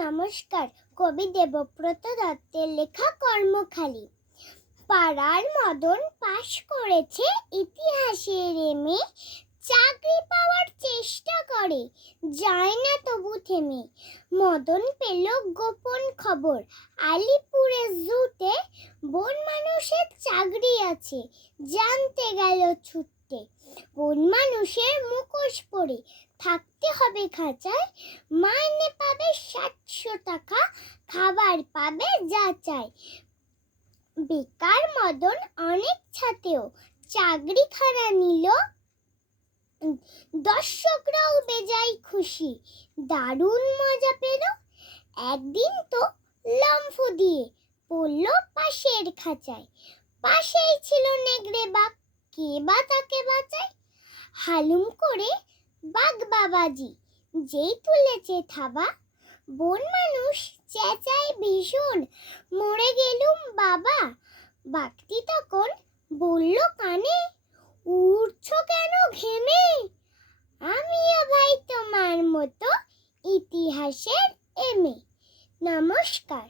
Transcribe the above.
নমস্কার, কবি দেবব্রত দত্তের লেখা কর্মখালি। পাড়ার মদন পাশ করেছে, ইতিহাসের এমে চাকরি পাওয়ার চেষ্টা করে, যায় না তবু থেমে। মদন পেল গোপন খবর, আলিপুরে জুতে বন মানুষের চাকরি আছে, জানতে গেল ছুটতে। বন মানুষের মুখোশ পরে, থাকতে হবে খাঁচায়, মাইনে পাবে টাকা খাবার পাবে যা চাই বেকার মদন অনেক ছাতেও চাকরি খানা নিল। দর্শকরাও বেজায় খুশি। দারুণ মজা পেল। একদিন তো লম্ফ দিয়ে পড়ল পাশের খাঁচায়। পাশেই ছিল নেগড়ে বাঘ। কে বা তাকে বাঁচায়? হালুম করে বাঘ বাবাজি। যেই তুলেছে থাবা। বন মানুষ চেঁচায় ভীষণ। মরে গেলুম বাবা। বাঘটি তখন বলল, কানে উঠছ কেন ঘেমে? আমিও ভাই তোমার মতো ইতিহাসের এমে নমস্কার।